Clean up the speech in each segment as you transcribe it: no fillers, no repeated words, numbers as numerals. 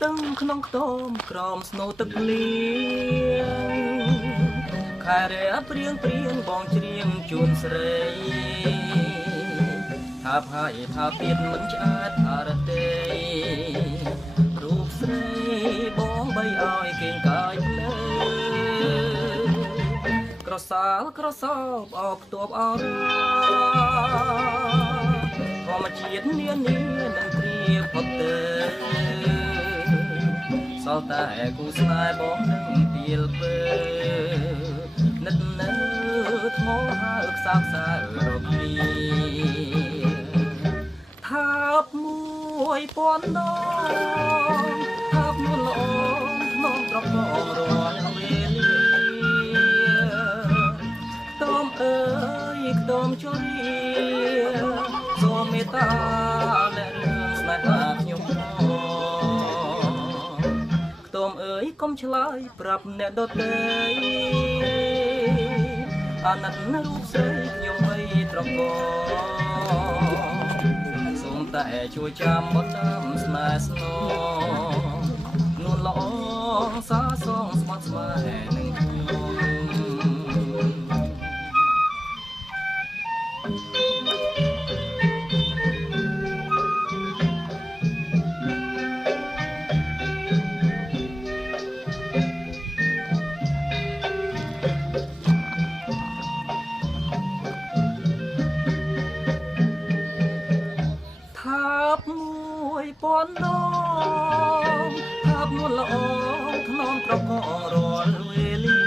ស្ទឹងក្នុងខ្ទមក្រោមស្នូទឹកភ្លៀងខែរះព្រៀងបងច្រៀងជូនស្រីថាផាយថាពៀតមិនឆ្អែតអរទេរូបស្រីបងបីឲ្យគេងកាយភ្លើក្រសោបអោបទប់អរធម្មជាតិនានានឹងព្រៀបផុតទៅសោតែគូស្នេហ៍បងនឹងពីលពើនិតនៅថ្មហើខ្សោកសៅរកគ្នាថាបមួយពាន់ដងថាបនួនល្អក្នុងត្រកងរាល់វេលាខ្ទមអើយខ្ទមជរាសូមមេត្តាและរឿងស្នេហាខ្ញុំខ្ទមអើយកុំឆ្លើយប្រាប់អ្នកដទៃអាណិតរូបស្រីខ្ញុំបីត្រកសូមតែជួយចាំបត់តាមស្នេហ៍ស្នងនួនល្អសាសងស្មាត់ស្មាហ៍នឹងខ្ញុំពាន់ដងថាបនួនល្អក្នុងត្រកងរាល់វេលា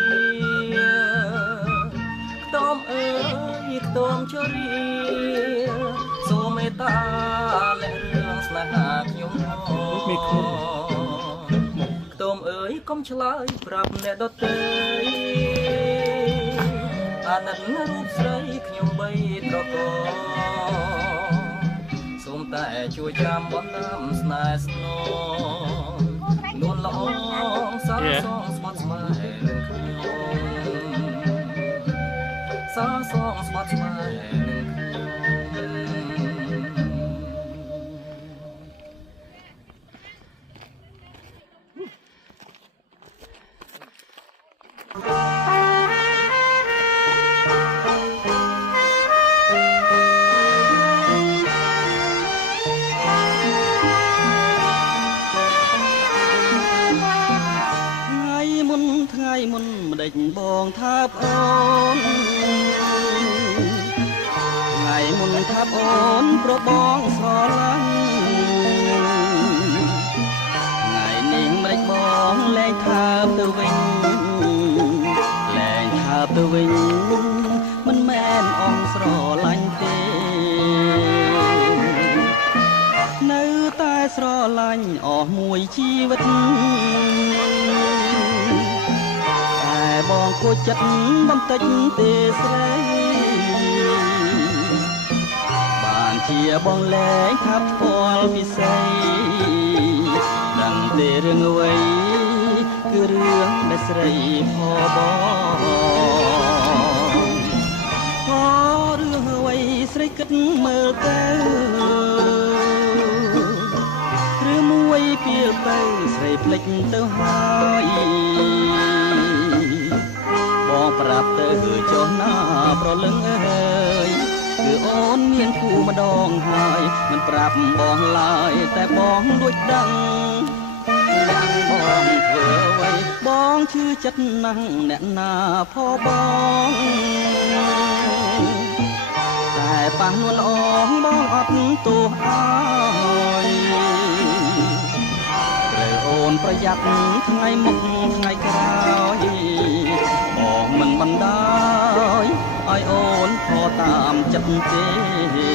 ខ្ទមអើយខ្ទមជរាសូមមេត្តាและរឿងស្នេហាខ្ញុំខ្ទមអើយកុំឆ្លើយប្រាប់អ្នកដទៃអាណិតរូបស្រីខ្ញុំបីត្រកសូមតែជួយចាំបន់តាមស្នេហ៍ស្នងនួនល្អសាសងស្មាត់ស្មាហ៍នឹងខ្ញុំសាសងស្មាត់ស្មាហ៍នឹងបងថាបអូនថ្ងៃមុនថាបអូនប្របងស្រឡាញ់ថ្ងៃនេះម្លេចបងលែងថាបទៅវិញលែងថាបទៅវិញមិនមែនអងស្រឡាញ់ទេនៅតែស្រឡាញ់អស់មួយជីវិតបងគួចចិត្តបន្តិចទេស្រីបានជាបងលែងថាផ្ទាល់ពិសីដឹងទេរឿងអ្វីគឺរឿងដែលស្រីផបងរឿងអ្វីស្រីគិតមើលទៅឬមួយពីលទៅស្រីភ្លេចទៅហើយបងប្រាប់ទៅចុះណាប្រលឹងអើយគឺអូនមានគូម្ដងហើយមិនប្រាប់បងឡើយតែបងលួចដឹងបងធ្វើអ្វីបងឈឺចិត្តណាស់អ្នកណាផបងតែប៉ះនួនល្អបងអត់ទោសអើយត្រូវអូនប្រយ័ត្នថ្ងៃមុខថ្ងៃក្រោយបងមិនបណ្ដោយឲ្យអូនខកតាមចិត្តទេ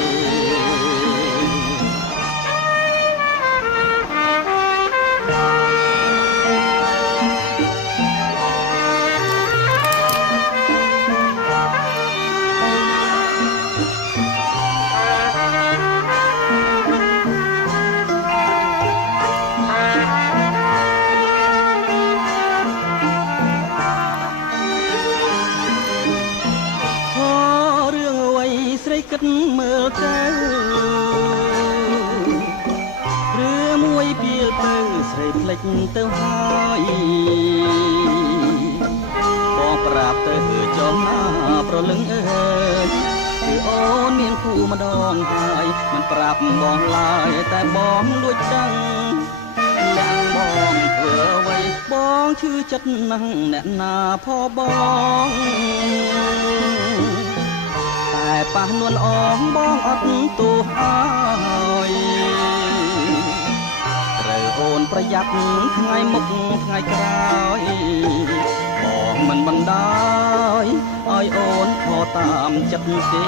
គិតមើលទៅ ភ្លេចទៅហើយបងប្រាប់ទៅចុះណាប្រលឹងអើយគឺអូនមានគូម្ដងហើយមិនប្រាប់បងឡើយតែបងលួចដឹងអ្នកបងធ្វើអ្វីបងឈឺចិត្តណាស់អ្នកណាផបងតែប៉ះនួនអងបងអត់ទោសអើយត្រូវអូនប្រយ័ត្នថ្ងៃមុខថ្ងៃក្រោយបងមិនបណ្ដោយឲ្យអូនខតាមចិត្តទេ